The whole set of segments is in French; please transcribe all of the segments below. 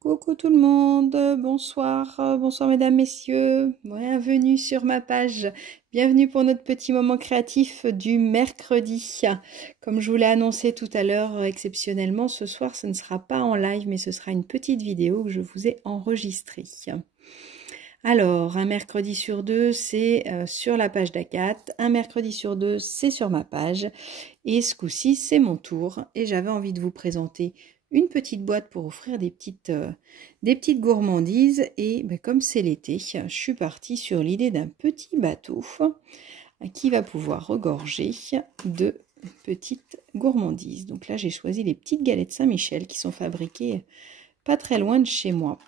Coucou tout le monde, bonsoir, bonsoir mesdames, messieurs, bienvenue sur ma page, bienvenue pour notre petit moment créatif du mercredi. Comme je vous l'ai annoncé tout à l'heure, exceptionnellement, ce soir ce ne sera pas en live, mais ce sera une petite vidéo que je vous ai enregistrée. Alors, un mercredi sur deux, c'est sur la page d'Agathe, un mercredi sur deux, c'est sur ma page, et ce coup-ci, c'est mon tour, et j'avais envie de vous présenter une petite boîte pour offrir des petites gourmandises, et comme c'est l'été, je suis partie sur l'idée d'un petit bateau qui va pouvoir regorger de petites gourmandises. Donc là, j'ai choisi les petites galettes Saint-Michel qui sont fabriquées pas très loin de chez moi.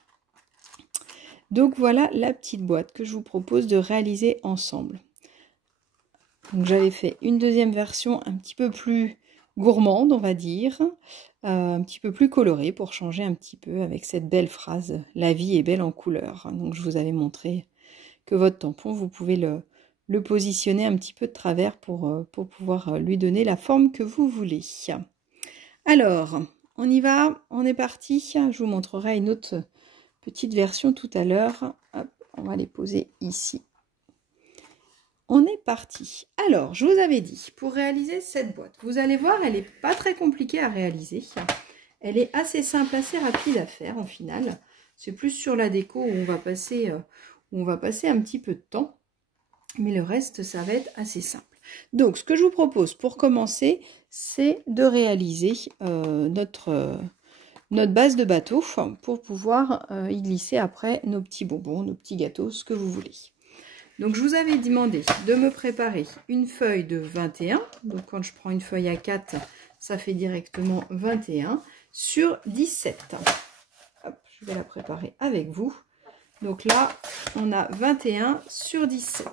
Donc voilà la petite boîte que je vous propose de réaliser ensemble. Donc j'avais fait une deuxième version un petit peu plus gourmande, on va dire, un petit peu plus colorée pour changer un petit peu avec cette belle phrase « La vie est belle en couleur ». Donc je vous avais montré que votre tampon, vous pouvez le positionner un petit peu de travers pour pouvoir lui donner la forme que vous voulez. Alors, on y va, on est parti. Je vous montrerai une autre petite version tout à l'heure. On va les poser ici. On est parti. Alors, je vous avais dit, pour réaliser cette boîte, vous allez voir, elle n'est pas très compliquée à réaliser. Elle est assez simple, assez rapide à faire en final. C'est plus sur la déco où on va passer un petit peu de temps. Mais le reste, ça va être assez simple. Donc, ce que je vous propose pour commencer, c'est de réaliser notre base de bateau pour pouvoir y glisser après nos petits bonbons, nos petits gâteaux, ce que vous voulez. Donc, je vous avais demandé de me préparer une feuille de 21. Donc, quand je prends une feuille à 4, ça fait directement 21 sur 17. Hop, je vais la préparer avec vous. Donc là, on a 21 sur 17.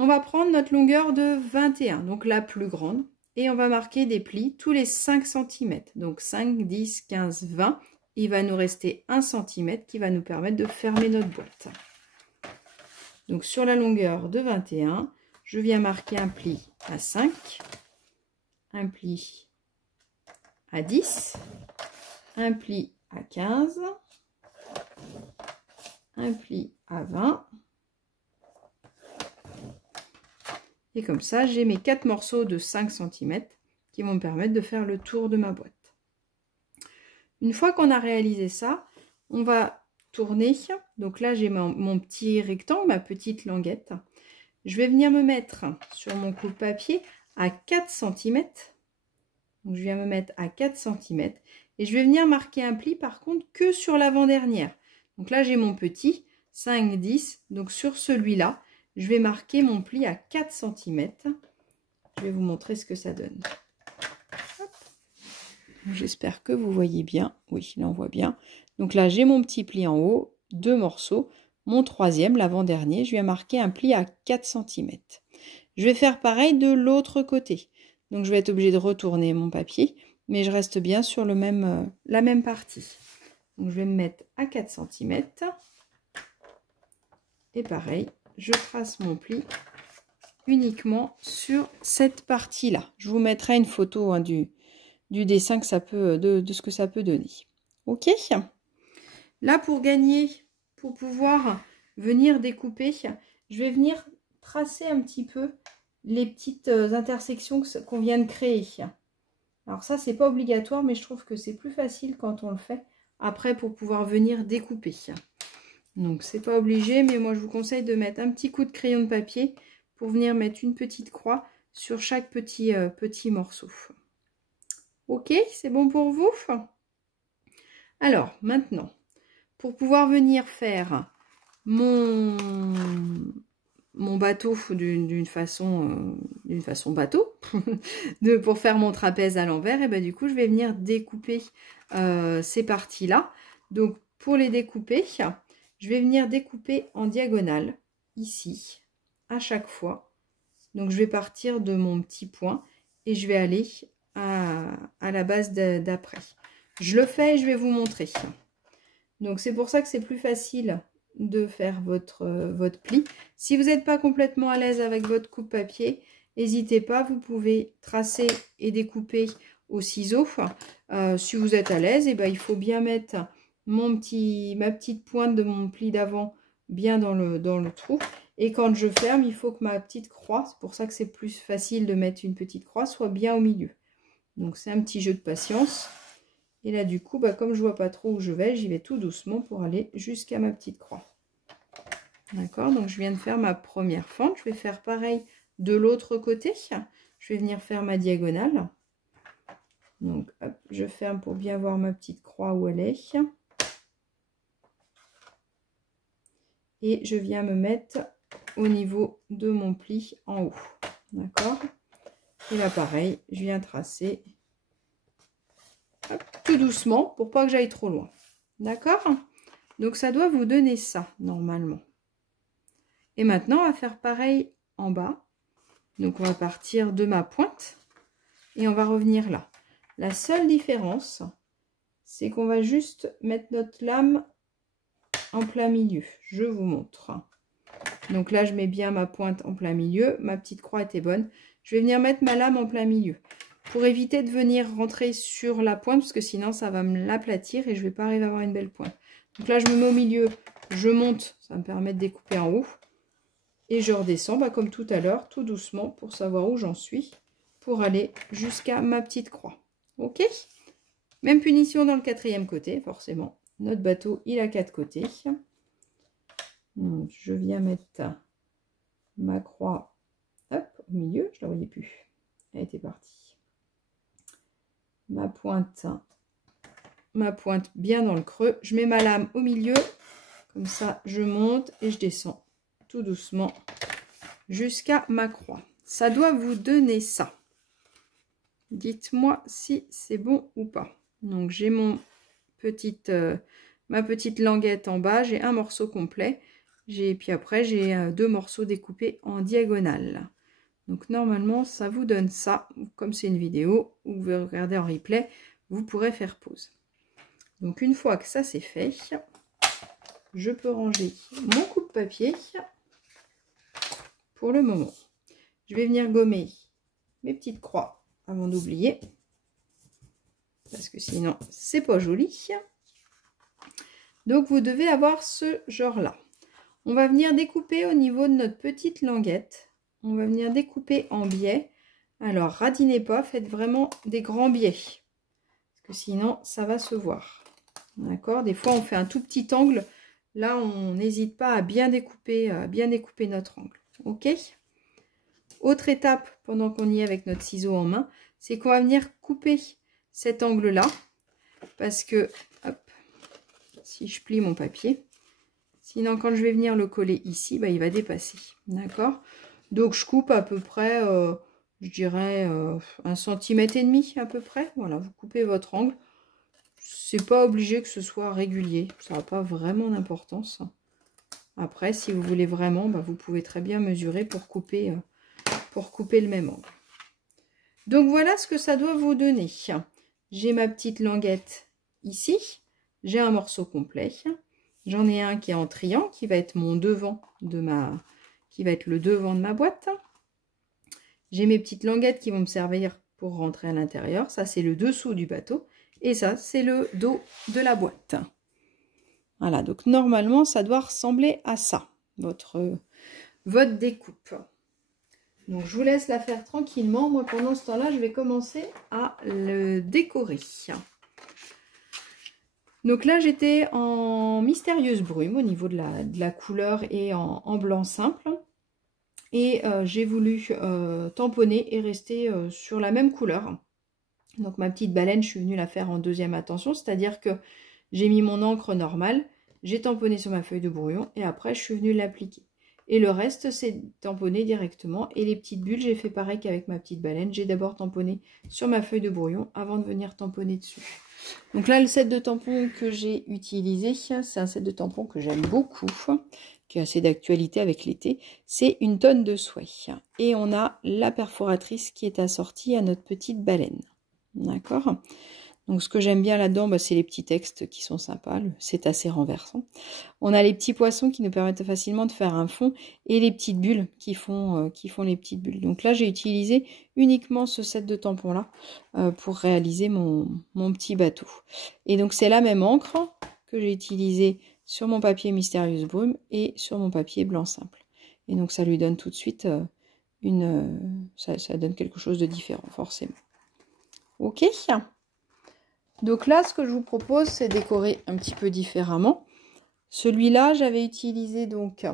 On va prendre notre longueur de 21, donc la plus grande. Et on va marquer des plis tous les 5 cm. Donc 5, 10, 15, 20. Il va nous rester 1 cm qui va nous permettre de fermer notre boîte. Donc sur la longueur de 21, je viens marquer un pli à 5, un pli à 10, un pli à 15, un pli à 20. Et comme ça, j'ai mes 4 morceaux de 5 cm qui vont me permettre de faire le tour de ma boîte. Une fois qu'on a réalisé ça, on va tourner. Donc là, j'ai mon petit rectangle, ma petite languette. Je vais venir me mettre sur mon coupe-papier à 4 cm. Donc je viens me mettre à 4 cm. Et je vais venir marquer un pli par contre que sur l'avant-dernière. Donc là, j'ai mon petit 5, 10. Donc sur celui-là, je vais marquer mon pli à 4 cm. Je vais vous montrer ce que ça donne. J'espère que vous voyez bien. Oui, là on voit bien. Donc là, j'ai mon petit pli en haut, 2 morceaux. Mon troisième, l'avant-dernier, je viens marquer un pli à 4 cm. Je vais faire pareil de l'autre côté. Donc je vais être obligée de retourner mon papier, mais je reste bien sur la même partie. Donc je vais me mettre à 4 cm. Et pareil, je trace mon pli uniquement sur cette partie-là. Je vous mettrai une photo du dessin que ça peut, de ce que ça peut donner. Ok? Là, pour pouvoir venir découper, je vais venir tracer un petit peu les petites intersections qu'on vient de créer. Alors ça, c'est pas obligatoire, mais je trouve que c'est plus facile quand on le fait après pour pouvoir venir découper. Donc, c'est pas obligé, mais moi, je vous conseille de mettre un petit coup de crayon de papier pour venir mettre une petite croix sur chaque petit morceau. Ok, c'est bon pour vous? Alors, maintenant, pour pouvoir venir faire mon bateau d'une façon bateau, pour faire mon trapèze à l'envers, et ben du coup, je vais venir découper ces parties-là. Donc, pour les découper, je vais venir découper en diagonale, ici, à chaque fois. Donc, je vais partir de mon petit point et je vais aller à la base d'après. Je le fais et je vais vous montrer. Donc, c'est pour ça que c'est plus facile de faire votre pli. Si vous n'êtes pas complètement à l'aise avec votre coupe-papier, n'hésitez pas, vous pouvez tracer et découper au ciseau. Si vous êtes à l'aise, et ben, il faut bien mettre ma petite pointe de mon pli d'avant bien dans le trou. Et quand je ferme, il faut que ma petite croix, c'est pour ça que c'est plus facile de mettre une petite croix, soit bien au milieu. Donc c'est un petit jeu de patience. Et là du coup, bah, comme je vois pas trop où je vais, j'y vais tout doucement pour aller jusqu'à ma petite croix. D'accord, donc je viens de faire ma première fente. Je vais faire pareil de l'autre côté. Je vais venir faire ma diagonale. Donc hop, je ferme pour bien voir ma petite croix où elle est. Et je viens me mettre au niveau de mon pli en haut. D'accord. Et là pareil, je viens tracer hop, tout doucement pour pas que j'aille trop loin. D'accord. Donc ça doit vous donner ça normalement. Et maintenant on va faire pareil en bas. Donc on va partir de ma pointe et on va revenir là. La seule différence, c'est qu'on va juste mettre notre lame en plein milieu. Je vous montre. Donc là, je mets bien ma pointe en plein milieu. Ma petite croix était bonne. Je vais venir mettre ma lame en plein milieu. Pour éviter de venir rentrer sur la pointe, parce que sinon, ça va me l'aplatir et je ne vais pas arriver à avoir une belle pointe. Donc là, je me mets au milieu, je monte. Ça me permet de découper en haut. Et je redescends, bah, comme tout à l'heure, tout doucement, pour savoir où j'en suis, pour aller jusqu'à ma petite croix. Ok? Même punition dans le quatrième côté, forcément. Notre bateau, il a 4 côtés. Donc, je viens mettre ma croix hop, au milieu. Je ne la voyais plus. Elle était partie. Ma pointe bien dans le creux. Je mets ma lame au milieu. Comme ça, je monte et je descends tout doucement jusqu'à ma croix. Ça doit vous donner ça. Dites-moi si c'est bon ou pas. Donc, j'ai ma petite languette en bas. J'ai un morceau complet. Puis après, j'ai 2 morceaux découpés en diagonale. Donc, normalement, ça vous donne ça. Comme c'est une vidéo où vous regardez en replay, vous pourrez faire pause. Donc, une fois que ça c'est fait, je peux ranger mon coupe-papier pour le moment. Je vais venir gommer mes petites croix avant d'oublier. Parce que sinon, c'est pas joli. Donc, vous devez avoir ce genre-là. On va venir découper au niveau de notre petite languette. On va venir découper en biais. Alors, radinez pas, faites vraiment des grands biais. Parce que sinon, ça va se voir. D'accord? Des fois, on fait un tout petit angle. Là, on n'hésite pas à bien découper notre angle. Ok? Autre étape, pendant qu'on y est avec notre ciseau en main, c'est qu'on va venir couper cet angle-là. Parce que, hop, si je plie mon papier... Sinon, quand je vais venir le coller ici, bah, il va dépasser. D'accord? Donc, je coupe à peu près, je dirais, 1,5 cm à peu près. Voilà, vous coupez votre angle. C'est pas obligé que ce soit régulier. Ça n'a pas vraiment d'importance. Après, si vous voulez vraiment, bah, vous pouvez très bien mesurer pour couper le même angle. Donc, voilà ce que ça doit vous donner. J'ai ma petite languette ici. J'ai un morceau complet. J'en ai un qui est en triangle, qui va être mon devant qui va être le devant de ma boîte. J'ai mes petites languettes qui vont me servir pour rentrer à l'intérieur. Ça, c'est le dessous du bateau. Et ça, c'est le dos de la boîte. Voilà, donc normalement, ça doit ressembler à ça, votre découpe. Donc, je vous laisse la faire tranquillement. Moi, pendant ce temps-là, je vais commencer à le décorer. Donc là, j'étais en mystérieuse brume au niveau de la couleur et en blanc simple. Et j'ai voulu tamponner et rester sur la même couleur. Donc ma petite baleine, je suis venue la faire en deuxième attention. C'est-à-dire que j'ai mis mon encre normale, j'ai tamponné sur ma feuille de brouillon et après, je suis venue l'appliquer. Et le reste, c'est tamponné directement. Et les petites bulles, j'ai fait pareil qu'avec ma petite baleine. J'ai d'abord tamponné sur ma feuille de brouillon avant de venir tamponner dessus. Donc là, le set de tampons que j'ai utilisé, c'est un set de tampons que j'aime beaucoup, qui est assez d'actualité avec l'été. C'est une tonne de souhait. Et on a la perforatrice qui est assortie à notre petite baleine. D'accord? Donc ce que j'aime bien là-dedans, bah, c'est les petits textes qui sont sympas, c'est assez renversant. On a les petits poissons qui nous permettent facilement de faire un fond et les petites bulles qui font les petites bulles. Donc là, j'ai utilisé uniquement ce set de tampons-là pour réaliser mon petit bateau. Et donc c'est la même encre que j'ai utilisée sur mon papier Mystérieuse Brume et sur mon papier blanc simple. Et donc ça lui donne tout de suite ça donne quelque chose de différent, forcément. Ok. Donc là, ce que je vous propose, c'est décorer un petit peu différemment. Celui-là, j'avais utilisé donc,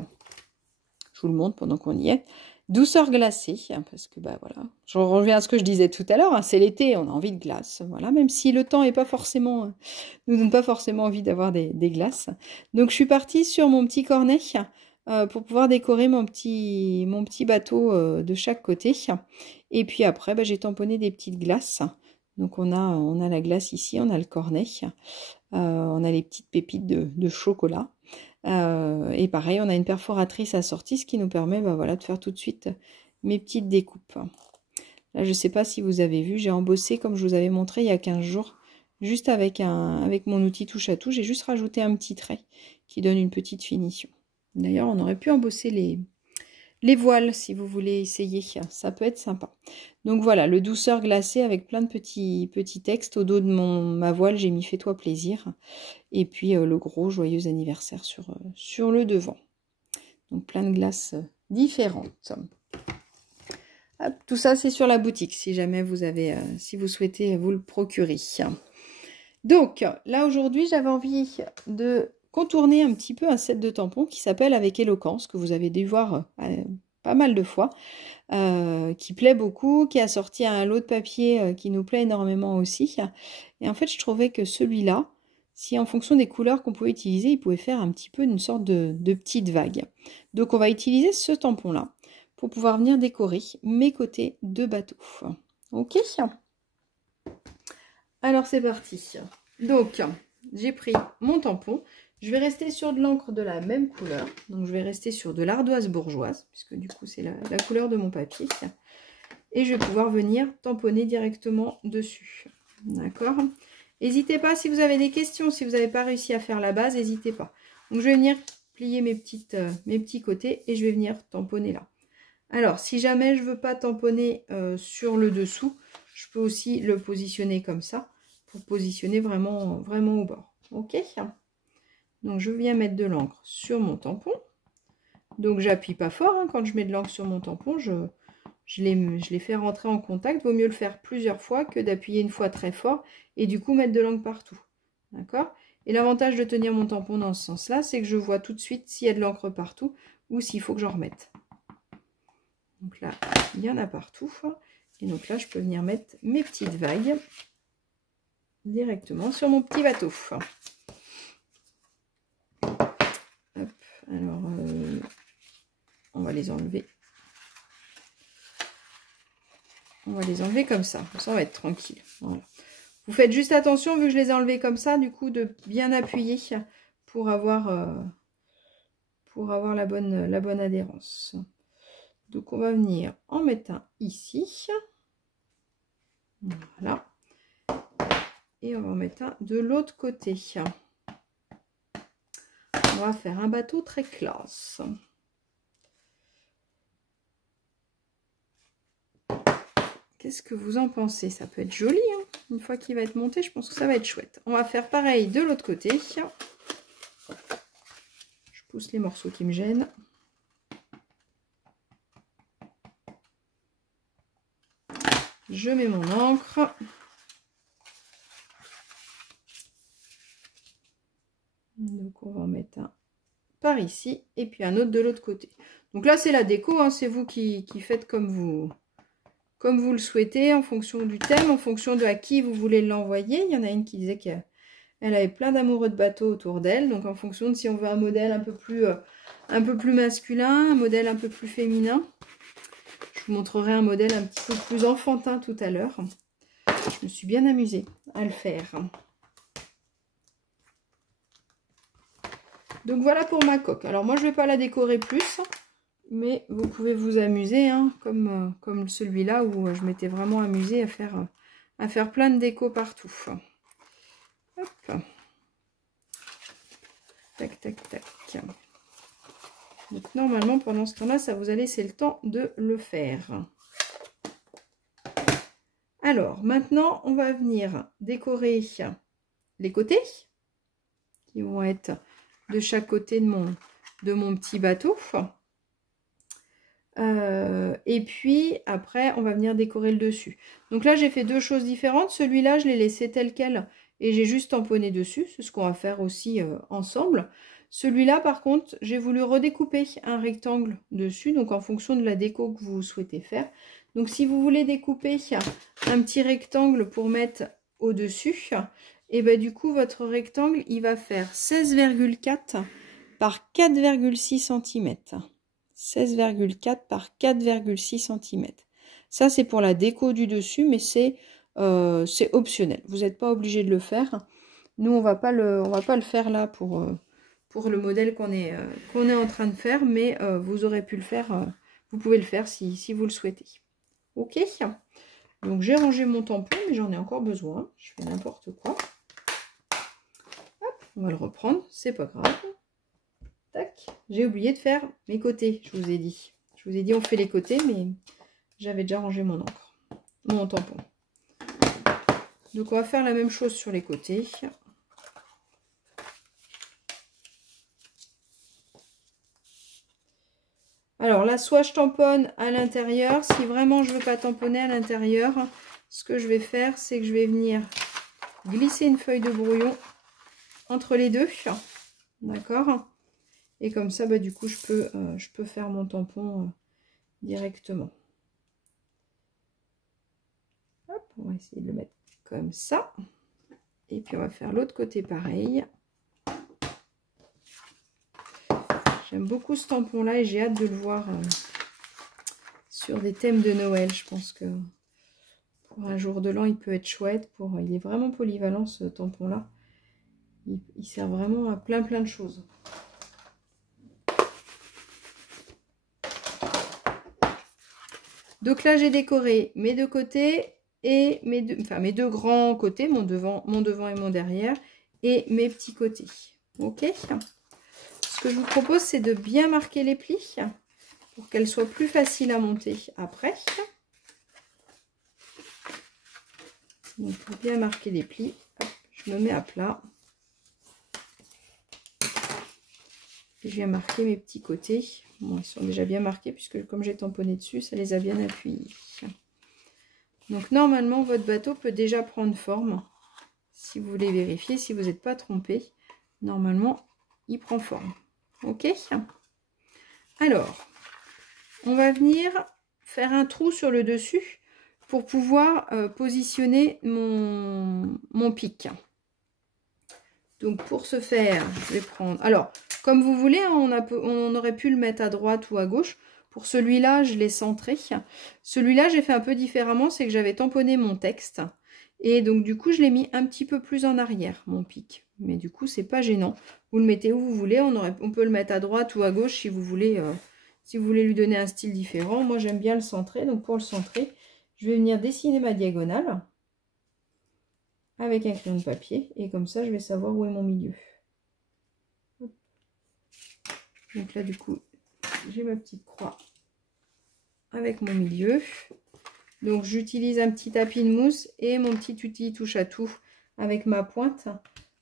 je vous le montre pendant qu'on y est, douceur glacée, parce que bah voilà, je reviens à ce que je disais tout à l'heure, hein, c'est l'été, on a envie de glace, voilà, même si le temps est pas forcément, nous donne pas forcément envie d'avoir des glaces. Donc je suis partie sur mon petit cornet pour pouvoir décorer mon petit bateau de chaque côté. Et puis après, bah, j'ai tamponné des petites glaces. Donc on a la glace ici, on a le cornet, on a les petites pépites de chocolat. Et pareil, on a une perforatrice assortie, ce qui nous permet bah, voilà, de faire tout de suite mes petites découpes. Là, je ne sais pas si vous avez vu, j'ai embossé comme je vous avais montré il y a 15 jours, juste avec mon outil touche à tout. J'ai juste rajouté un petit trait qui donne une petite finition. D'ailleurs, on aurait pu embosser les voiles si vous voulez essayer, ça peut être sympa. Donc voilà, le douceur glacé avec plein de petits textes. Au dos de ma voile, j'ai mis fais-toi plaisir. Et puis le gros joyeux anniversaire sur le devant. Donc plein de glaces différentes. Hop, tout ça c'est sur la boutique si jamais si vous souhaitez vous le procurer. Donc là aujourd'hui j'avais envie de contourner un petit peu un set de tampons qui s'appelle Avec éloquence, que vous avez dû voir pas mal de fois, qui plaît beaucoup, qui a sorti un lot de papier qui nous plaît énormément aussi. Et en fait je trouvais que celui-là, si en fonction des couleurs qu'on pouvait utiliser, il pouvait faire un petit peu une sorte de petite vague. Donc on va utiliser ce tampon-là pour pouvoir venir décorer mes côtés de bateau. Ok? Alors c'est parti. Donc j'ai pris mon tampon. Je vais rester sur de l'encre de la même couleur. Donc je vais rester sur de l'ardoise bourgeoise, puisque du coup c'est la couleur de mon papier. Et je vais pouvoir venir tamponner directement dessus. D'accord? N'hésitez pas, si vous avez des questions, si vous n'avez pas réussi à faire la base, n'hésitez pas. Donc je vais venir plier mes petits côtés et je vais venir tamponner là. Alors, si jamais je ne veux pas tamponner sur le dessous, je peux aussi le positionner comme ça, pour positionner vraiment au bord. Ok? Donc je viens mettre de l'encre sur mon tampon. Donc j'appuie pas fort, hein, quand je mets de l'encre sur mon tampon, je les fais rentrer en contact. Vaut mieux le faire plusieurs fois que d'appuyer une fois très fort et du coup mettre de l'encre partout. D'accord? Et l'avantage de tenir mon tampon dans ce sens-là, c'est que je vois tout de suite s'il y a de l'encre partout ou s'il faut que j'en remette. Donc là, il y en a partout. Et donc là, je peux venir mettre mes petites vagues directement sur mon petit bateau. Hop, alors, on va les enlever. On va les enlever comme ça. Ça va être tranquille. Voilà. Vous faites juste attention, vu que je les ai enlevés comme ça, du coup, de bien appuyer pour avoir la bonne adhérence. Donc, on va venir en mettre un ici. Voilà. Et on va en mettre un de l'autre côté. On va faire un bateau très classe. Qu'est-ce que vous en pensez? Ça peut être joli, hein? Une fois qu'il va être monté, je pense que ça va être chouette. On va faire pareil de l'autre côté. Je pousse les morceaux qui me gênent. Je mets mon encre. Donc on va en mettre un par ici et puis un autre de l'autre côté. Donc là c'est la déco, hein, c'est vous qui faites comme vous le souhaitez, en fonction du thème, en fonction de à qui vous voulez l'envoyer. Il y en a une qui disait qu'elle avait plein d'amoureux de bateaux autour d'elle. Donc en fonction de si on veut un modèle un peu plus masculin, un modèle un peu plus féminin. Je vous montrerai un modèle un petit peu plus enfantin tout à l'heure. Je me suis bien amusée à le faire. Donc voilà pour ma coque. Alors moi je ne vais pas la décorer plus, mais vous pouvez vous amuser, hein, comme celui-là où je m'étais vraiment amusée à faire plein de déco partout. Hop. Tac, tac, tac. Donc normalement, pendant ce temps-là, ça vous a laissé le temps de le faire. Alors, maintenant, on va venir décorer les côtés qui vont être de chaque côté de mon petit bateau. Et puis, après, on va venir décorer le dessus. Donc là, j'ai fait deux choses différentes. Celui-là, je l'ai laissé tel quel et j'ai juste tamponné dessus. C'est ce qu'on va faire aussi ensemble. Celui-là, par contre, j'ai voulu redécouper un rectangle dessus, donc en fonction de la déco que vous souhaitez faire. Donc, si vous voulez découper un petit rectangle pour mettre au-dessus, et ben du coup, votre rectangle, il va faire 16,4 par 4,6 cm. 16,4 par 4,6 cm. Ça, c'est pour la déco du dessus, mais c'est optionnel. Vous n'êtes pas obligé de le faire. Nous, on va pas le faire là pour le modèle qu'on est en train de faire, mais vous aurez pu le faire, vous pouvez le faire si vous le souhaitez. Ok. Donc j'ai rangé mon tampon, mais j'en ai encore besoin. Je fais n'importe quoi. Hop, on va le reprendre, c'est pas grave. Tac. J'ai oublié de faire mes côtés, je vous ai dit. Je vous ai dit on fait les côtés, mais j'avais déjà rangé mon encre, mon tampon. Donc on va faire la même chose sur les côtés. Alors là, soit je tamponne à l'intérieur. Si vraiment je ne veux pas tamponner à l'intérieur, ce que je vais faire, c'est que je vais venir glisser une feuille de brouillon entre les deux. D'accord? Et comme ça, bah, du coup, je peux faire mon tampon directement. Hop, on va essayer de le mettre comme ça. Et puis on va faire l'autre côté pareil. J'aime beaucoup ce tampon-là et j'ai hâte de le voir sur des thèmes de Noël. Je pense que pour un jour de l'an, il peut être chouette. Il est vraiment polyvalent ce tampon-là. Il sert vraiment à plein de choses. Donc là, j'ai décoré mes deux côtés et mes deux grands côtés, mon devant et mon derrière, et mes petits côtés. Ok. Ce que je vous propose, c'est de bien marquer les plis pour qu'elles soient plus faciles à monter après. Donc, pour bien marquer les plis, hop, je me mets à plat. Et je viens marquer mes petits côtés. Bon, ils sont déjà bien marqués puisque comme j'ai tamponné dessus, ça les a bien appuyés. Donc, normalement, votre bateau peut déjà prendre forme. Si vous voulez vérifier, si vous n'êtes pas trompé, normalement, il prend forme. Ok? Alors, on va venir faire un trou sur le dessus pour pouvoir positionner mon pic. Donc, pour ce faire, je vais prendre... Alors, comme vous voulez, hein, on aurait pu le mettre à droite ou à gauche. Pour celui-là, je l'ai centré. Celui-là, j'ai fait un peu différemment, c'est que j'avais tamponné mon texte. Et donc, du coup, je l'ai mis un petit peu plus en arrière, mon pic. Mais du coup, c'est pas gênant. Vous le mettez où vous voulez. On peut le mettre à droite ou à gauche si vous voulez lui donner un style différent. Moi, j'aime bien le centrer. Donc, pour le centrer, je vais venir dessiner ma diagonale avec un crayon de papier. Et comme ça, je vais savoir où est mon milieu. Donc là, du coup, j'ai ma petite croix avec mon milieu. Donc, j'utilise un petit tapis de mousse et mon petit outil touche à tout avec ma pointe.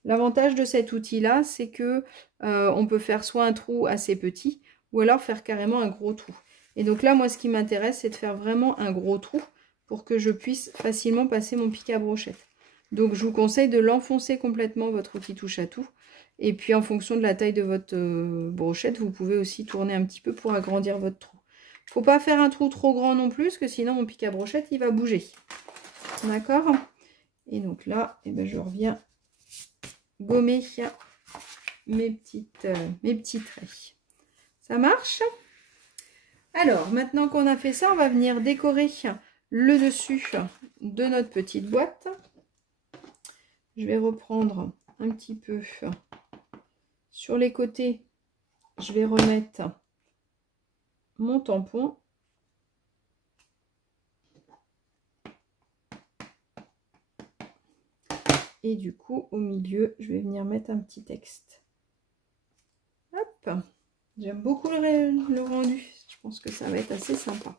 L'avantage de cet outil-là, c'est que on peut faire soit un trou assez petit ou alors faire carrément un gros trou. Et donc là, moi, ce qui m'intéresse, c'est de faire vraiment un gros trou pour que je puisse facilement passer mon pic à brochette. Donc, je vous conseille de l'enfoncer complètement, votre outil touche à tout. Et puis, en fonction de la taille de votre brochette, vous pouvez aussi tourner un petit peu pour agrandir votre trou. Il ne faut pas faire un trou trop grand non plus, parce que sinon, mon pic à brochette, il va bouger. D'accord? Et donc là, eh ben, je reviens gommer mes petits traits. Ça marche? Alors, maintenant qu'on a fait ça, on va venir décorer le dessus de notre petite boîte. Je vais reprendre un petit peu sur les côtés. Je vais remettre mon tampon. Et du coup, au milieu, je vais venir mettre un petit texte. Hop. J'aime beaucoup le rendu. Je pense que ça va être assez sympa.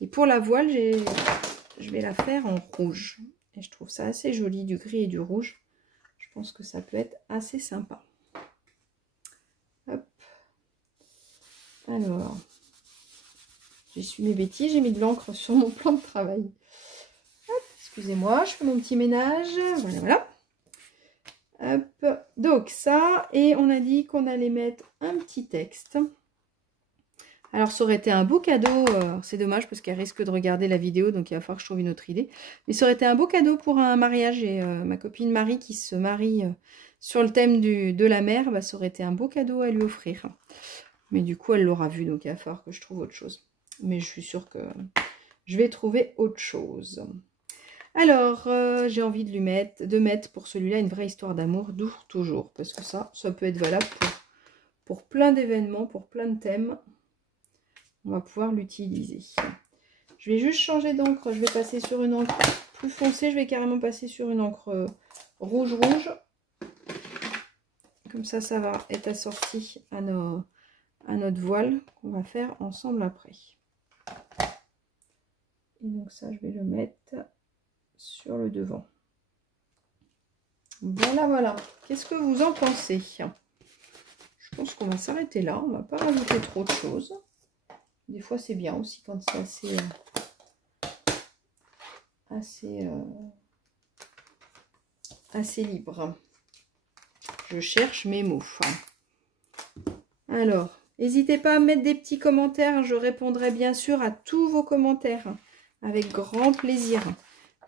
Et pour la voile, je vais la faire en rouge. Et je trouve ça assez joli, du gris et du rouge. Je pense que ça peut être assez sympa. Hop. Alors, j'essuie mes bêtises. J'ai mis de l'encre sur mon plan de travail. Excusez-moi, je fais mon petit ménage. Voilà, voilà. Hop. Donc ça, et on a dit qu'on allait mettre un petit texte. Alors ça aurait été un beau cadeau, c'est dommage parce qu'elle risque de regarder la vidéo, donc il va falloir que je trouve une autre idée. Mais ça aurait été un beau cadeau pour un mariage, et ma copine Marie qui se marie sur le thème de la mer, bah, ça aurait été un beau cadeau à lui offrir. Mais du coup elle l'aura vu, donc il va falloir que je trouve autre chose. Mais je suis sûre que je vais trouver autre chose. Alors, j'ai envie de mettre pour celui-là une vraie histoire d'amour, d'où toujours, parce que ça peut être valable pour plein d'événements, pour plein de thèmes. On va pouvoir l'utiliser. Je vais juste changer d'encre. Je vais passer sur une encre plus foncée. Je vais carrément passer sur une encre rouge. Comme ça, ça va être assorti à notre voile qu'on va faire ensemble après. Et donc ça, je vais le mettre sur le devant. Voilà, voilà. Qu'est-ce que vous en pensez? Je pense qu'on va s'arrêter là. On ne va pas rajouter trop de choses. Des fois, c'est bien aussi quand c'est assez libre. Je cherche mes mots. Alors, n'hésitez pas à mettre des petits commentaires. Je répondrai bien sûr à tous vos commentaires avec grand plaisir.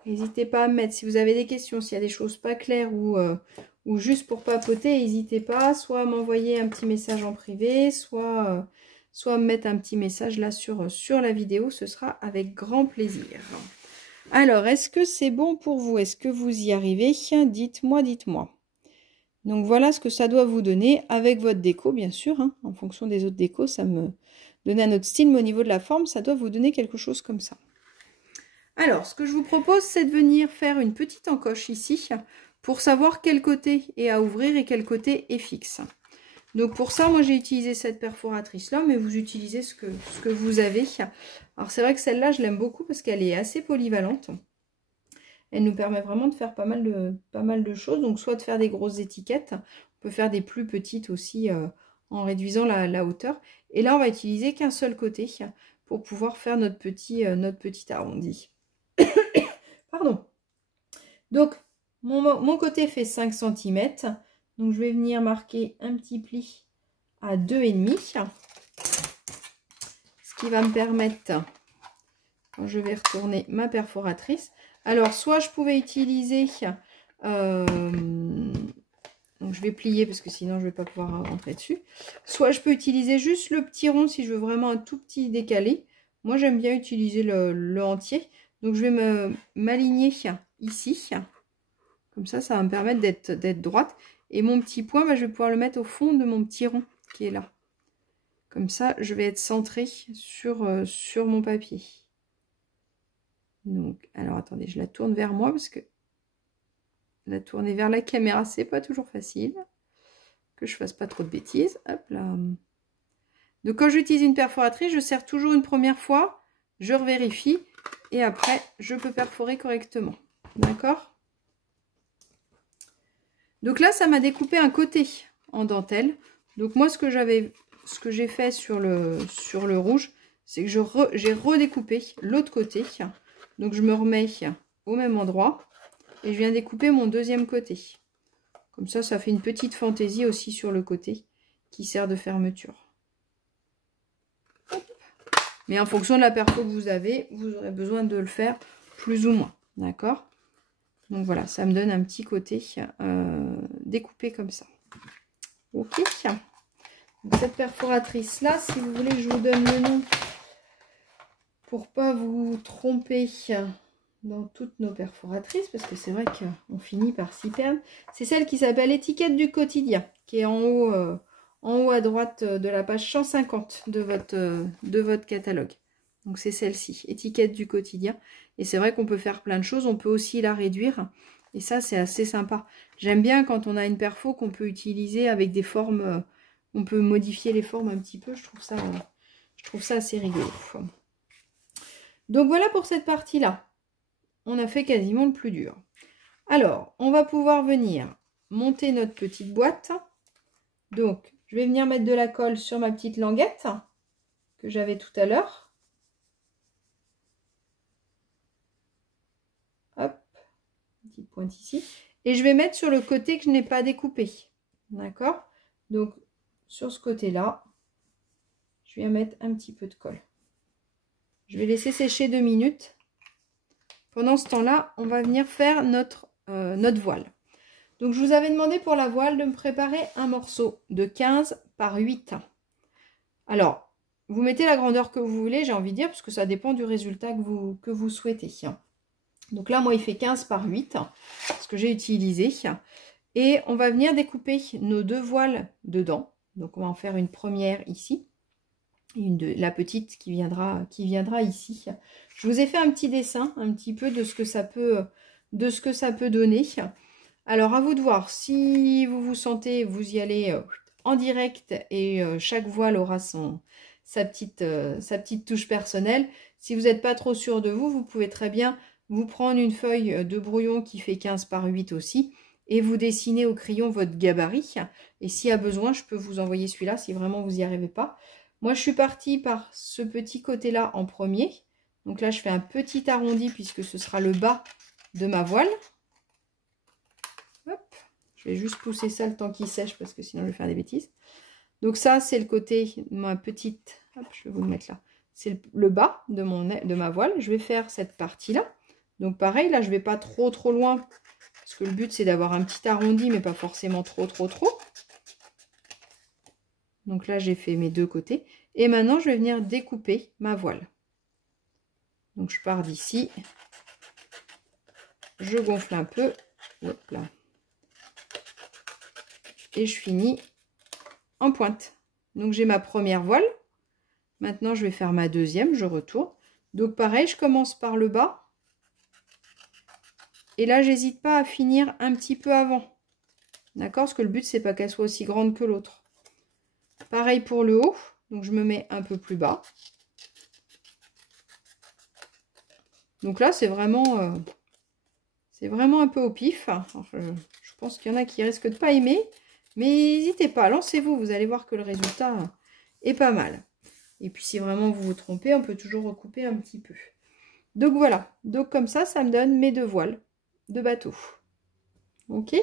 N'hésitez pas à me mettre si vous avez des questions, s'il y a des choses pas claires ou juste pour papoter, n'hésitez pas soit à m'envoyer un petit message en privé, soit à me mettre un petit message là sur la vidéo. Ce sera avec grand plaisir. Alors, est-ce que c'est bon pour vous? Est-ce que vous y arrivez? Dites-moi, dites-moi. Donc, voilà ce que ça doit vous donner avec votre déco, bien sûr. Hein. En fonction des autres décos, ça me donne un autre style, mais au niveau de la forme, ça doit vous donner quelque chose comme ça. Alors, ce que je vous propose, c'est de venir faire une petite encoche ici pour savoir quel côté est à ouvrir et quel côté est fixe. Donc, pour ça, moi, j'ai utilisé cette perforatrice-là, mais vous utilisez ce que vous avez. Alors, c'est vrai que celle-là, je l'aime beaucoup parce qu'elle est assez polyvalente. Elle nous permet vraiment de faire pas mal de choses. Donc, soit de faire des grosses étiquettes, on peut faire des plus petites aussi en réduisant la hauteur. Et là, on va utiliser qu'un seul côté pour pouvoir faire notre petit arrondi. Pardon. Donc, mon côté fait 5 cm. Donc, je vais venir marquer un petit pli à 2,5. Ce qui va me permettre, quand je vais retourner ma perforatrice. Alors, soit je pouvais utiliser... donc, je vais plier parce que sinon, je ne vais pas pouvoir rentrer dessus. Soit je peux utiliser juste le petit rond si je veux vraiment un tout petit décalé. Moi, j'aime bien utiliser le entier. Donc, je vais m'aligner ici. Comme ça, ça va me permettre d'être droite. Et mon petit point, bah, je vais pouvoir le mettre au fond de mon petit rond qui est là. Comme ça, je vais être centrée sur mon papier. Donc, alors, attendez, je la tourne vers moi parce que la tourner vers la caméra, c'est pas toujours facile. Que je fasse pas trop de bêtises. Hop là. Donc, quand j'utilise une perforatrice, je serre toujours une première fois. Je revérifie. Et après, je peux perforer correctement. D'accord? Donc là, ça m'a découpé un côté en dentelle. Donc moi, ce que j'ai fait sur le rouge, c'est que j'ai redécoupé l'autre côté. Donc je me remets au même endroit et je viens découper mon deuxième côté. Comme ça, ça fait une petite fantaisie aussi sur le côté qui sert de fermeture. Hop. Mais en fonction de la perfo que vous avez, vous aurez besoin de le faire plus ou moins. D'accord? Donc voilà, ça me donne un petit côté découpé comme ça. Ok. Donc cette perforatrice là, si vous voulez, je vous donne le nom pour pas vous tromper dans toutes nos perforatrices, parce que c'est vrai qu'on finit par s'y perdre. C'est celle qui s'appelle étiquette du quotidien, qui est en haut à droite de la page 150 de votre catalogue. Donc c'est celle-ci, étiquette du quotidien. Et c'est vrai qu'on peut faire plein de choses. On peut aussi la réduire Et ça, c'est assez sympa. J'aime bien quand on a une perfo qu'on peut utiliser avec des formes, on peut modifier les formes un petit peu. Je trouve ça assez rigolo. Donc voilà pour cette partie-là. On a fait quasiment le plus dur. Alors, on va pouvoir venir monter notre petite boîte. Donc, je vais venir mettre de la colle sur ma petite languette que j'avais tout à l'heure. Hop, petite pointe ici. Et je vais mettre sur le côté que je n'ai pas découpé. D'accord? Donc, sur ce côté-là, je viens mettre un petit peu de colle. Je vais laisser sécher 2 minutes. Pendant ce temps-là, on va venir faire notre voile. Donc, je vous avais demandé pour la voile de me préparer un morceau de 15 par 8. Alors, vous mettez la grandeur que vous voulez, j'ai envie de dire, parce que ça dépend du résultat que vous souhaitez. Donc là, moi, il fait 15 par 8, ce que j'ai utilisé. Et on va venir découper nos 2 voiles dedans. Donc, on va en faire une première ici. Et la petite qui viendra ici. Je vous ai fait un petit dessin, un petit peu de ce que ça peut donner. Alors, à vous de voir. Si vous vous sentez, vous y allez en direct et chaque voile aura sa petite touche personnelle. Si vous n'êtes pas trop sûr de vous, vous pouvez très bien vous prendre une feuille de brouillon qui fait 15 par 8 aussi et vous dessinez au crayon votre gabarit. Et s'il y a besoin, je peux vous envoyer celui-là si vraiment vous n'y arrivez pas. Moi, je suis partie par ce petit côté-là en premier. Donc là, je fais un petit arrondi puisque ce sera le bas de ma voile. Hop. Je vais juste pousser ça le temps qu'il sèche parce que sinon je vais faire des bêtises. Donc ça, c'est le côté de ma petite... Hop, je vais vous le mettre là. C'est le bas de ma voile. Je vais faire cette partie-là. Donc pareil, là, je ne vais pas trop loin. Parce que le but, c'est d'avoir un petit arrondi, mais pas forcément trop. Donc là, j'ai fait mes 2 côtés. Et maintenant, je vais venir découper ma voile. Donc je pars d'ici. Je gonfle un peu. Hop là. Et je finis en pointe. Donc j'ai ma première voile. Maintenant, je vais faire ma deuxième. Je retourne. Donc pareil, je commence par le bas. Et là, j'hésite pas à finir un petit peu avant. D'accord? Parce que le but, c'est pas qu'elle soit aussi grande que l'autre. Pareil pour le haut. Donc, je me mets un peu plus bas. Donc là, c'est vraiment un peu au pif. Enfin, je pense qu'il y en a qui risquent de pas aimer. Mais n'hésitez pas, lancez-vous. Vous allez voir que le résultat est pas mal. Et puis, si vraiment vous vous trompez, on peut toujours recouper un petit peu. Donc, voilà. Donc, comme ça me donne mes 2 voiles de bateau. Ok.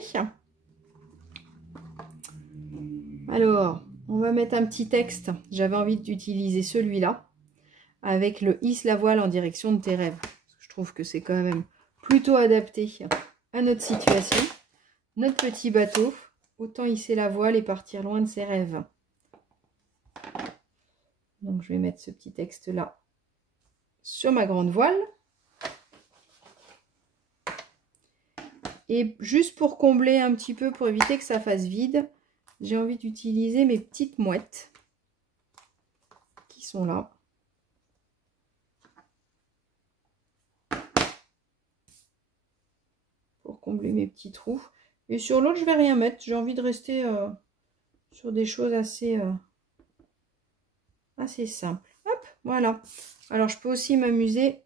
Alors, on va mettre un petit texte. J'avais envie d'utiliser celui-là avec le hisse la voile en direction de tes rêves. Je trouve que c'est quand même plutôt adapté à notre situation. Notre petit bateau, autant hisser la voile et partir loin de ses rêves. Donc, je vais mettre ce petit texte-là sur ma grande voile. Et juste pour combler un petit peu, pour éviter que ça fasse vide, j'ai envie d'utiliser mes petites mouettes qui sont là. Pour combler mes petits trous. Et sur l'autre, je vais rien mettre. J'ai envie de rester sur des choses assez simples. Hop, voilà. Alors, je peux aussi m'amuser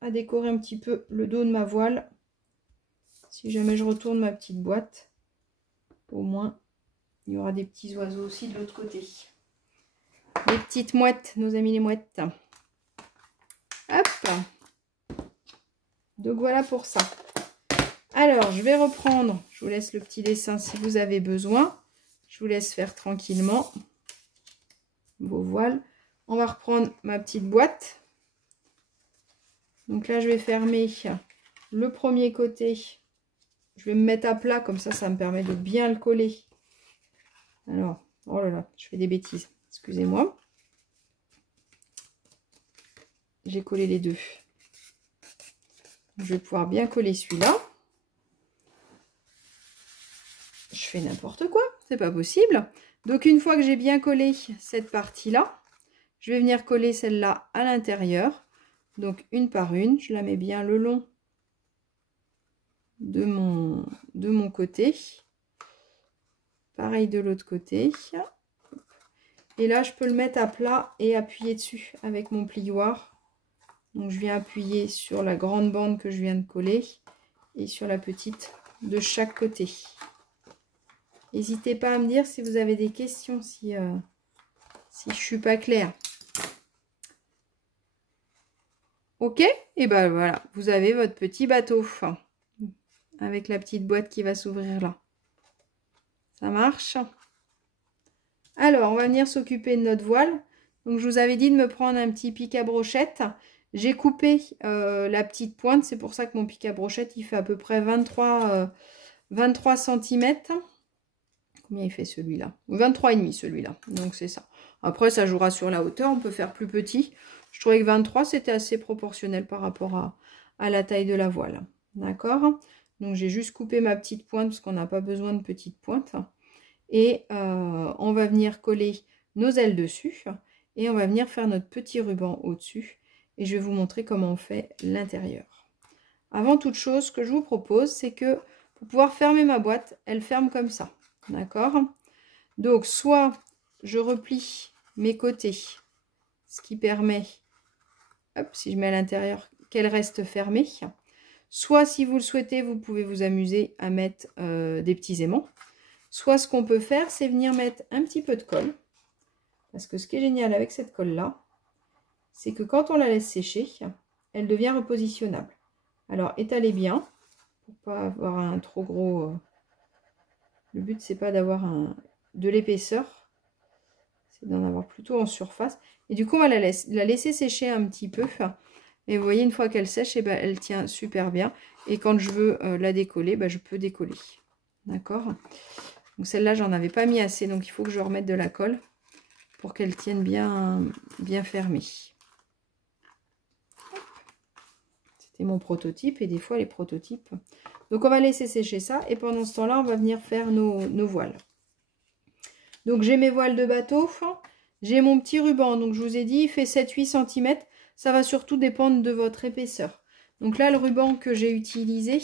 à décorer un petit peu le dos de ma voile. Si jamais je retourne ma petite boîte, au moins, il y aura des petits oiseaux aussi de l'autre côté. Les petites mouettes, nos amis les mouettes. Hop. Donc, voilà pour ça. Alors, je vais reprendre. Je vous laisse le petit dessin si vous avez besoin. Je vous laisse faire tranquillement vos voiles. On va reprendre ma petite boîte. Donc là, je vais fermer le premier côté. Je vais me mettre à plat, comme ça me permet de bien le coller. Alors, oh là là, je fais des bêtises. Excusez-moi. J'ai collé les 2. Je vais pouvoir bien coller celui-là. Je fais n'importe quoi, c'est pas possible. Donc, une fois que j'ai bien collé cette partie-là, je vais venir coller celle-là à l'intérieur. Donc, une par une, je la mets bien le long de mon côté. Pareil de l'autre côté. Et là, je peux le mettre à plat et appuyer dessus avec mon plioir. Donc, je viens appuyer sur la grande bande que je viens de coller et sur la petite de chaque côté. N'hésitez pas à me dire si vous avez des questions, si je ne suis pas claire. Ok? Et ben voilà, vous avez votre petit bateau avec la petite boîte qui va s'ouvrir là. Ça marche? Alors, on va venir s'occuper de notre voile. Donc, je vous avais dit de me prendre un petit pic à brochette. J'ai coupé la petite pointe. C'est pour ça que mon pic à brochette, il fait à peu près 23 cm. Combien il fait celui-là? 23,5 celui-là. Donc, c'est ça. Après, ça jouera sur la hauteur. On peut faire plus petit. Je trouvais que 23, c'était assez proportionnel par rapport à la taille de la voile. D'accord? Donc, j'ai juste coupé ma petite pointe parce qu'on n'a pas besoin de petite pointe. Et on va venir coller nos ailes dessus. Et on va venir faire notre petit ruban au-dessus. Et je vais vous montrer comment on fait l'intérieur. Avant toute chose, ce que je vous propose, c'est que pour pouvoir fermer ma boîte, elle ferme comme ça. D'accord? Donc, soit je replie mes côtés, ce qui permet, hop, si je mets à l'intérieur, qu'elle reste fermée. Soit, si vous le souhaitez, vous pouvez vous amuser à mettre des petits aimants. Soit, ce qu'on peut faire, c'est venir mettre un petit peu de colle. Parce que ce qui est génial avec cette colle-là, c'est que quand on la laisse sécher, elle devient repositionnable. Alors, étalez bien, pour pas avoir un trop gros... Le but, c'est pas d'avoir de l'épaisseur, c'est d'en avoir plutôt en surface. Et du coup, on va la laisser sécher un petit peu. Et vous voyez, une fois qu'elle sèche, eh ben, elle tient super bien. Et quand je veux la décoller, ben, je peux décoller. D'accord? Donc celle-là, j'en avais pas mis assez, donc il faut que je remette de la colle pour qu'elle tienne bien fermée. C'était mon prototype, et des fois, les prototypes... Donc, on va laisser sécher ça. Et pendant ce temps-là, on va venir faire nos voiles. Donc, j'ai mes voiles de bateau. J'ai mon petit ruban. Donc, je vous ai dit, il fait 7-8 cm. Ça va surtout dépendre de votre épaisseur. Donc là, le ruban que j'ai utilisé,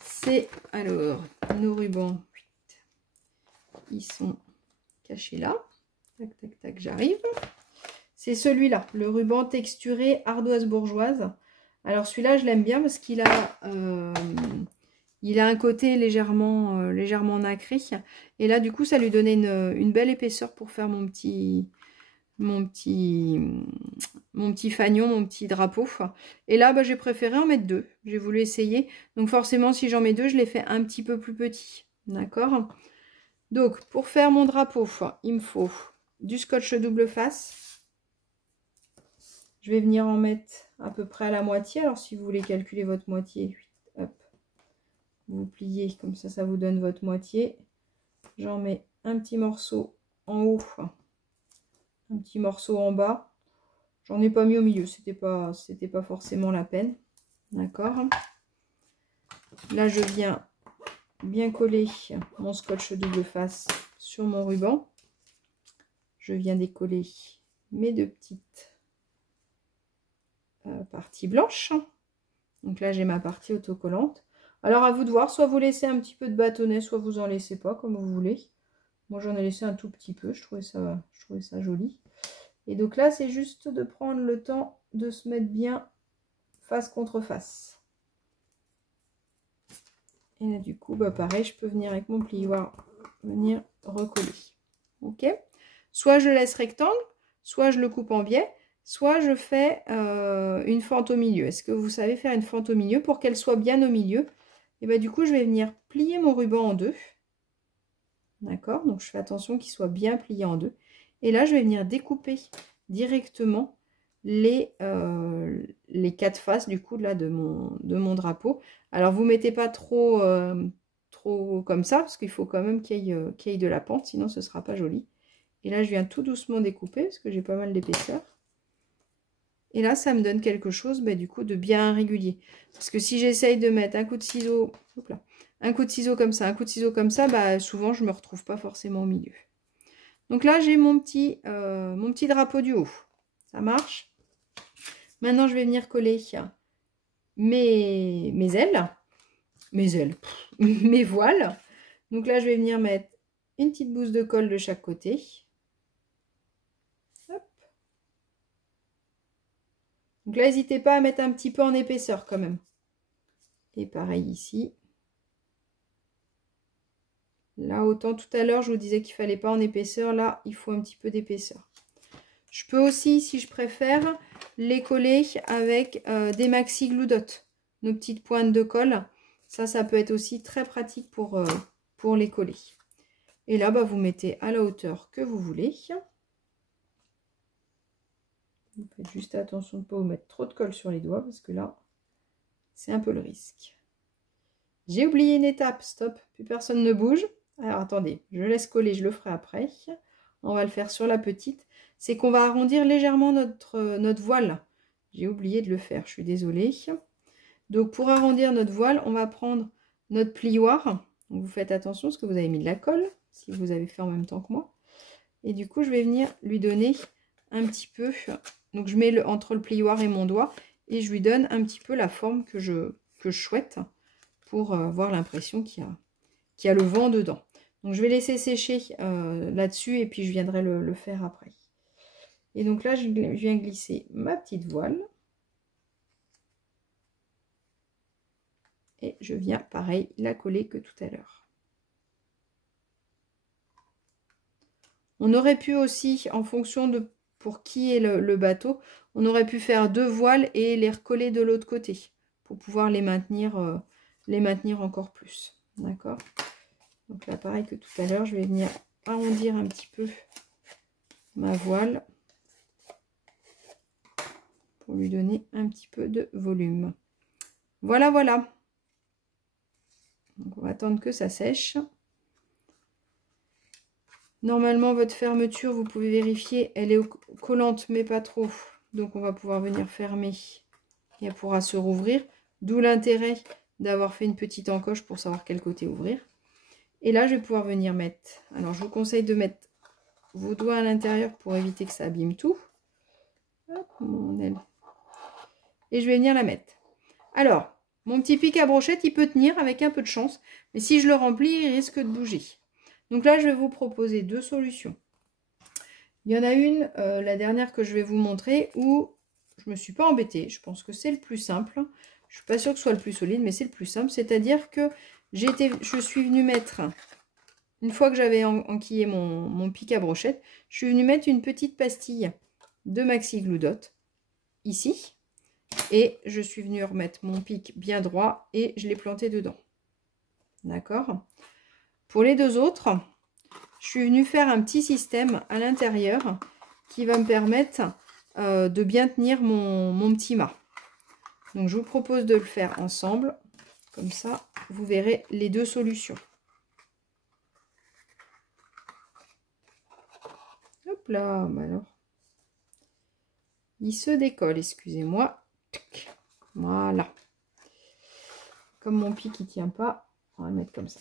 c'est... Alors, nos rubans, ils sont cachés là. Tac, tac, tac, j'arrive. C'est celui-là, le ruban texturé ardoise bourgeoise. Alors celui-là, je l'aime bien parce qu'il a, un côté légèrement nacré. Et là, du coup, ça lui donnait une belle épaisseur pour faire mon petit fanion, mon petit drapeau. Et là, bah, j'ai préféré en mettre deux. J'ai voulu essayer. Donc forcément, si j'en mets deux, je les fais un petit peu plus petits. D'accord? Donc, pour faire mon drapeau, il me faut du scotch double face. Je vais venir en mettre à peu près à la moitié. Alors, si vous voulez calculer votre moitié, hop, vous pliez comme ça, ça vous donne votre moitié. J'en mets un petit morceau en haut, un petit morceau en bas. J'en ai pas mis au milieu, c'était pas forcément la peine. D'accord? Là, je viens bien coller mon scotch double face sur mon ruban. Je viens décoller mes deux petites partie blanche. Donc là, j'ai ma partie autocollante. Alors, à vous de voir, soit vous laissez un petit peu de bâtonnet, soit vous en laissez pas, comme vous voulez. Moi, j'en ai laissé un tout petit peu, je trouvais ça joli. Et donc là, c'est juste de prendre le temps de se mettre bien face contre face. Et là, du coup, bah pareil, je peux venir avec mon plioir, venir recoller. Ok? Soit je laisse rectangle, soit je le coupe en biais, soit je fais une fente au milieu. Est-ce que vous savez faire une fente au milieu pour qu'elle soit bien au milieu? Et bah du coup, je vais venir plier mon ruban en deux. D'accord? Donc, je fais attention qu'il soit bien plié en deux. Et là, je vais venir découper directement les quatre faces du coup là de mon drapeau. Alors, vous ne mettez pas trop comme ça, parce qu'il faut quand même qu'il y ait de la pente, sinon ce ne sera pas joli. Et là, je viens tout doucement découper, parce que j'ai pas mal d'épaisseur. Et là, ça me donne quelque chose du coup de bien régulier. Parce que si j'essaye de mettre un coup de ciseau, hop là, un coup de ciseau comme ça, un coup de ciseau comme ça, souvent je ne me retrouve pas forcément au milieu. Donc là, j'ai mon petit drapeau du haut. Ça marche. Maintenant, je vais venir coller mes ailes. mes ailes, mes voiles. Donc là, je vais venir mettre une petite bouse de colle de chaque côté. Hop. Donc là, n'hésitez pas à mettre un petit peu en épaisseur quand même. Et pareil ici. Là, autant tout à l'heure, je vous disais qu'il ne fallait pas en épaisseur. Là, il faut un petit peu d'épaisseur. Je peux aussi, si je préfère, les coller avec des maxi glue dot, nos petites pointes de colle. Ça peut être aussi très pratique pour les coller. Et là, bah, vous mettez à la hauteur que vous voulez. Vous faites juste attention de ne pas vous mettre trop de colle sur les doigts, parce que là, c'est un peu le risque. J'ai oublié une étape, stop, plus personne ne bouge. Alors attendez, je laisse coller, je le ferai après. On va le faire sur la petite. C'est qu'on va arrondir légèrement notre voile. J'ai oublié de le faire, je suis désolée. Donc pour arrondir notre voile, on va prendre notre plioir. Donc, vous faites attention parce que vous avez mis de la colle, si vous avez fait en même temps que moi. Et du coup, je vais venir lui donner un petit peu. Donc je mets entre le plioir et mon doigt et je lui donne un petit peu la forme que je souhaite pour avoir l'impression qu'il y a le vent dedans. Donc je vais laisser sécher là-dessus et puis je viendrai le faire après. Et donc là, je viens glisser ma petite voile. Et je viens, pareil, la coller que tout à l'heure. On aurait pu aussi, en fonction de pour qui est le bateau, on aurait pu faire 2 voiles et les recoller de l'autre côté pour pouvoir les maintenir encore plus. D'accord? Donc là, pareil que tout à l'heure, je vais venir arrondir un petit peu ma voile pour lui donner un petit peu de volume. Voilà, voilà. Donc on va attendre que ça sèche. Normalement, votre fermeture, vous pouvez vérifier, elle est collante, mais pas trop. Donc on va pouvoir venir fermer et elle pourra se rouvrir. D'où l'intérêt d'avoir fait une petite encoche pour savoir quel côté ouvrir. Et là, je vais pouvoir venir mettre... Alors, je vous conseille de mettre vos doigts à l'intérieur pour éviter que ça abîme tout. Hop, mon aile. Et je vais venir la mettre. Alors, mon petit pic à brochette, il peut tenir avec un peu de chance. Mais si je le remplis, il risque de bouger. Donc là, je vais vous proposer 2 solutions. Il y en a une, la dernière que je vais vous montrer, où je ne me suis pas embêtée. Je pense que c'est le plus simple. Je ne suis pas sûre que ce soit le plus solide, mais c'est le plus simple. C'est-à-dire que je suis venue mettre, une fois que j'avais enquillé mon pic à brochette, je suis venue mettre une petite pastille de Maxi Glue Dot, ici. Et je suis venue remettre mon pic bien droit et je l'ai planté dedans. D'accord? Pour les 2 autres, je suis venue faire un petit système à l'intérieur qui va me permettre de bien tenir mon petit mât. Donc je vous propose de le faire ensemble. Comme ça, vous verrez les 2 solutions. Hop là, alors. Il se décolle, excusez-moi. Voilà. Comme mon pic ne tient pas, on va le mettre comme ça.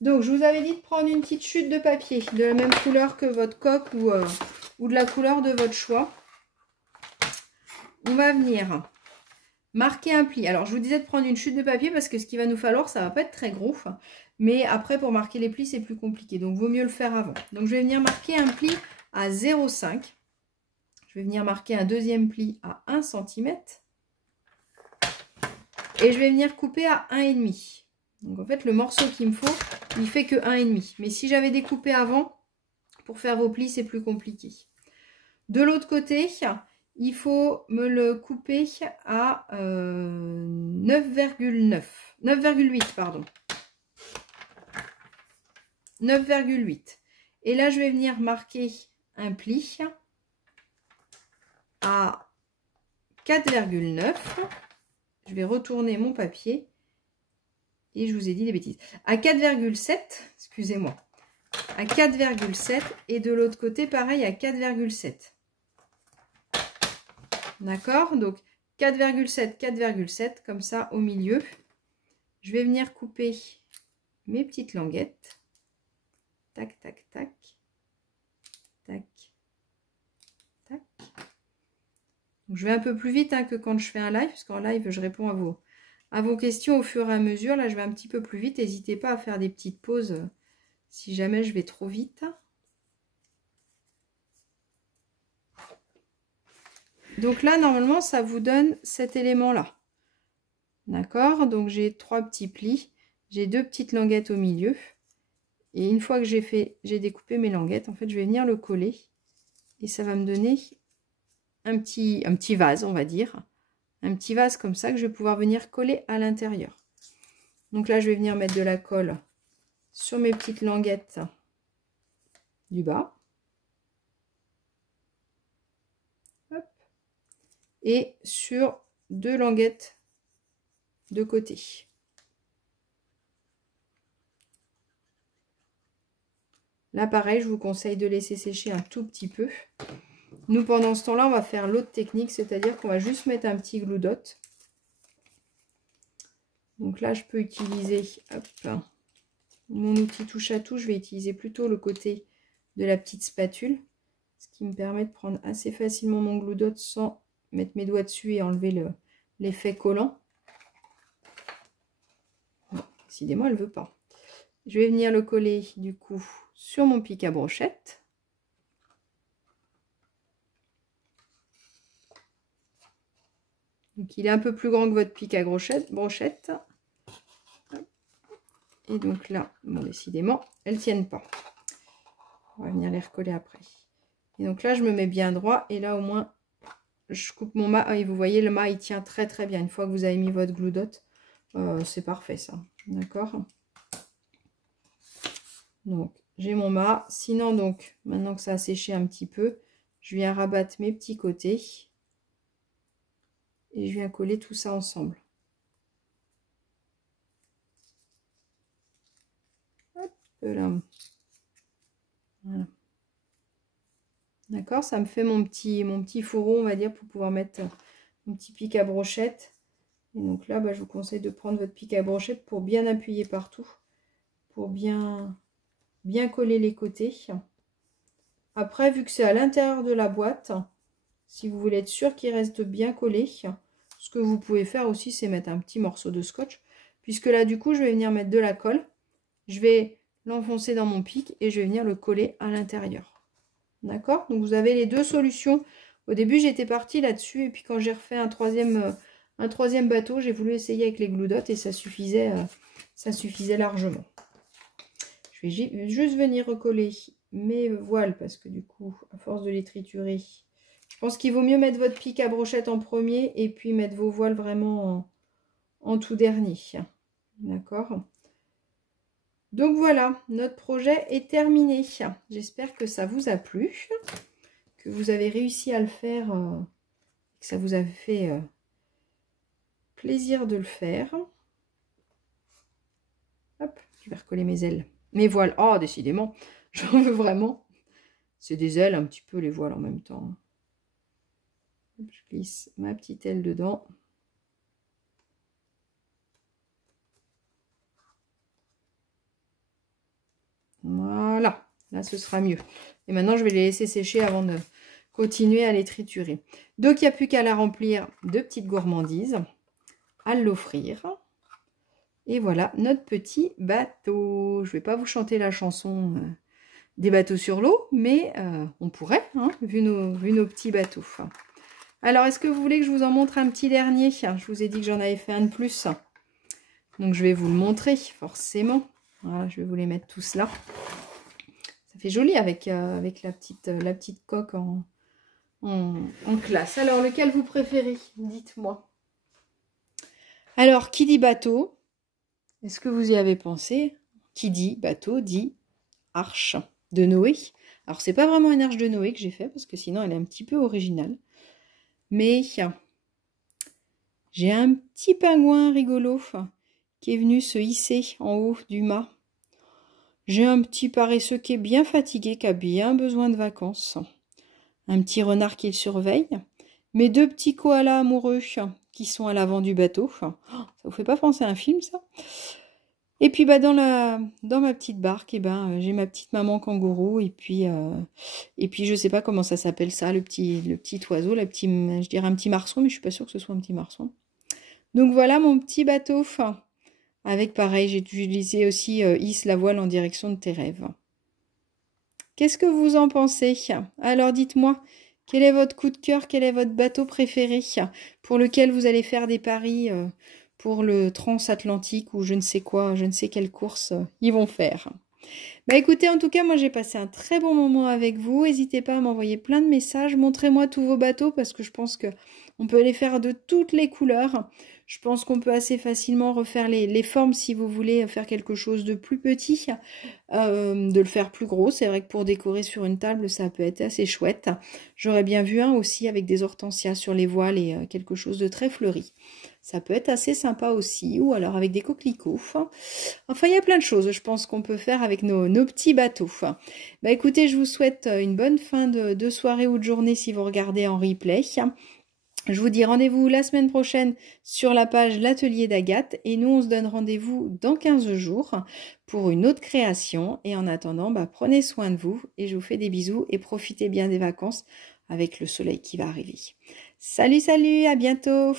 Donc, je vous avais dit de prendre une petite chute de papier de la même couleur que votre coque ou de la couleur de votre choix. On va venir marquer un pli. Alors, je vous disais de prendre une chute de papier parce que ce qu'il va nous falloir, ça ne va pas être très gros. Mais après, pour marquer les plis, c'est plus compliqué. Donc, vaut mieux le faire avant. Donc, je vais venir marquer un pli à 0,5. Je vais venir marquer un deuxième pli à 1 cm. Et je vais venir couper à 1,5. Donc, en fait, le morceau qu'il me faut, il fait que 1,5. Mais si j'avais découpé avant, pour faire vos plis, c'est plus compliqué. De l'autre côté, il faut me le couper à 9,8, pardon. 9,8. Et là, je vais venir marquer un pli à 4,9. Je vais retourner mon papier. Et je vous ai dit des bêtises. À 4,7, excusez-moi. À 4,7 et de l'autre côté, pareil, à 4,7. D'accord? Donc, 4,7, 4,7, comme ça, au milieu. Je vais venir couper mes petites languettes. Tac, tac, tac. Tac, tac. Donc, je vais un peu plus vite que quand je fais un live, parce qu'en live, je réponds à vos questions au fur et à mesure. Là, je vais un petit peu plus vite. N'hésitez pas à faire des petites pauses si jamais je vais trop vite. Donc là, normalement, ça vous donne cet élément-là. D'accord? Donc, j'ai 3 petits plis. J'ai 2 petites languettes au milieu. Et une fois que j'ai découpé mes languettes, en fait, je vais venir le coller. Et ça va me donner un petit vase, on va dire. Un petit vase comme ça que je vais pouvoir venir coller à l'intérieur. Donc là, je vais venir mettre de la colle sur mes petites languettes du bas. Hop. Et sur 2 languettes de côté. Là, pareil, je vous conseille de laisser sécher un tout petit peu. Nous, pendant ce temps-là, on va faire l'autre technique, c'est-à-dire qu'on va juste mettre un petit glue dot. Donc là, je peux utiliser hop, mon outil touche à tout. Je vais utiliser plutôt le côté de la petite spatule, ce qui me permet de prendre assez facilement mon glue dot sans mettre mes doigts dessus et enlever l'effet collant. Bon, décidément, elle ne veut pas. Je vais venir le coller du coup sur mon pic à brochette. Donc il est un peu plus grand que votre pic à brochette. Et donc là, bon, décidément, elles ne tiennent pas. On va venir les recoller après. Et donc là, je me mets bien droit. Et là, au moins, je coupe mon mât. Et vous voyez, le mât, il tient très très bien. Une fois que vous avez mis votre glue dot, c'est parfait ça. D'accord? Donc, j'ai mon mât. Sinon, donc, maintenant que ça a séché un petit peu, je viens rabattre mes petits côtés. Et je viens coller tout ça ensemble. Hop là. Voilà. D'accord, ça me fait mon petit fourreau, on va dire, pour pouvoir mettre mon petit pic à brochette. Et donc là, bah, je vous conseille de prendre votre pic à brochette pour bien appuyer partout, pour bien coller les côtés. Après, vu que c'est à l'intérieur de la boîte, si vous voulez être sûr qu'il reste bien collé, ce que vous pouvez faire aussi, c'est mettre un petit morceau de scotch, puisque là, du coup, je vais venir mettre de la colle. Je vais l'enfoncer dans mon pic et je vais venir le coller à l'intérieur. D'accord? Donc, vous avez les deux solutions. Au début, j'étais partie là-dessus, et puis quand j'ai refait un troisième bateau, j'ai voulu essayer avec les glue dots et ça suffisait largement. Je vais juste venir recoller mes voiles parce que du coup, à force de les triturer, je pense qu'il vaut mieux mettre votre pic à brochette en premier et puis mettre vos voiles vraiment en tout dernier. D'accord? Donc voilà, notre projet est terminé. J'espère que ça vous a plu, que vous avez réussi à le faire, que ça vous a fait plaisir de le faire. Hop, je vais recoller mes ailes. Mes voiles, oh décidément, j'en veux vraiment. C'est des ailes un petit peu les voiles en même temps. Je glisse ma petite aile dedans. Voilà, là ce sera mieux. Et maintenant je vais les laisser sécher avant de continuer à les triturer. Donc il n'y a plus qu'à la remplir de petites gourmandises, à l'offrir. Et voilà notre petit bateau. Je ne vais pas vous chanter la chanson des bateaux sur l'eau, mais on pourrait, hein, vu nos petits bateaux. Alors, est-ce que vous voulez que je vous en montre un petit dernier? Je vous ai dit que j'en avais fait un de plus. Donc, je vais vous le montrer, forcément. Voilà, je vais vous les mettre tous là. Ça fait joli avec la petite coque en classe. Alors, lequel vous préférez? Dites-moi. Alors, qui dit bateau? Est-ce que vous y avez pensé? Qui dit bateau dit arche de Noé. Alors, c'est pas vraiment une arche de Noé que j'ai fait, parce que sinon, elle est un petit peu originale. Mais j'ai un petit pingouin rigolo qui est venu se hisser en haut du mât. J'ai un petit paresseux qui est bien fatigué, qui a bien besoin de vacances. Un petit renard qui le surveille. Mes deux petits koalas amoureux qui sont à l'avant du bateau. Ça vous fait pas penser à un film, ça? Et puis dans ma petite barque, j'ai ma petite maman kangourou et puis je sais pas comment ça s'appelle ça, le petit oiseau, je dirais un petit marsouin, mais je suis pas sûre que ce soit un petit marsouin. Donc voilà mon petit bateau. Avec pareil, j'ai utilisé aussi hisse la voile en direction de tes rêves. Qu'est-ce que vous en pensez? Alors dites-moi, quel est votre coup de cœur, quel est votre bateau préféré pour lequel vous allez faire des paris pour le transatlantique ou je ne sais quoi, je ne sais quelle course ils vont faire. Bah écoutez, en tout cas, moi j'ai passé un très bon moment avec vous. N'hésitez pas à m'envoyer plein de messages. Montrez-moi tous vos bateaux parce que je pense que on peut les faire de toutes les couleurs. Je pense qu'on peut assez facilement refaire les formes si vous voulez faire quelque chose de plus petit, de le faire plus gros. C'est vrai que pour décorer sur une table, ça peut être assez chouette. J'aurais bien vu un aussi avec des hortensias sur les voiles et quelque chose de très fleuri. Ça peut être assez sympa aussi, ou alors avec des coquelicots. Enfin, il y a plein de choses, je pense, qu'on peut faire avec nos petits bateaux. Bah écoutez, je vous souhaite une bonne fin de soirée ou de journée si vous regardez en replay. Je vous dis rendez-vous la semaine prochaine sur la page L'Atelier d'Agathe et nous on se donne rendez-vous dans 15 jours pour une autre création et en attendant, bah, prenez soin de vous et je vous fais des bisous et profitez bien des vacances avec le soleil qui va arriver. Salut, salut, à bientôt!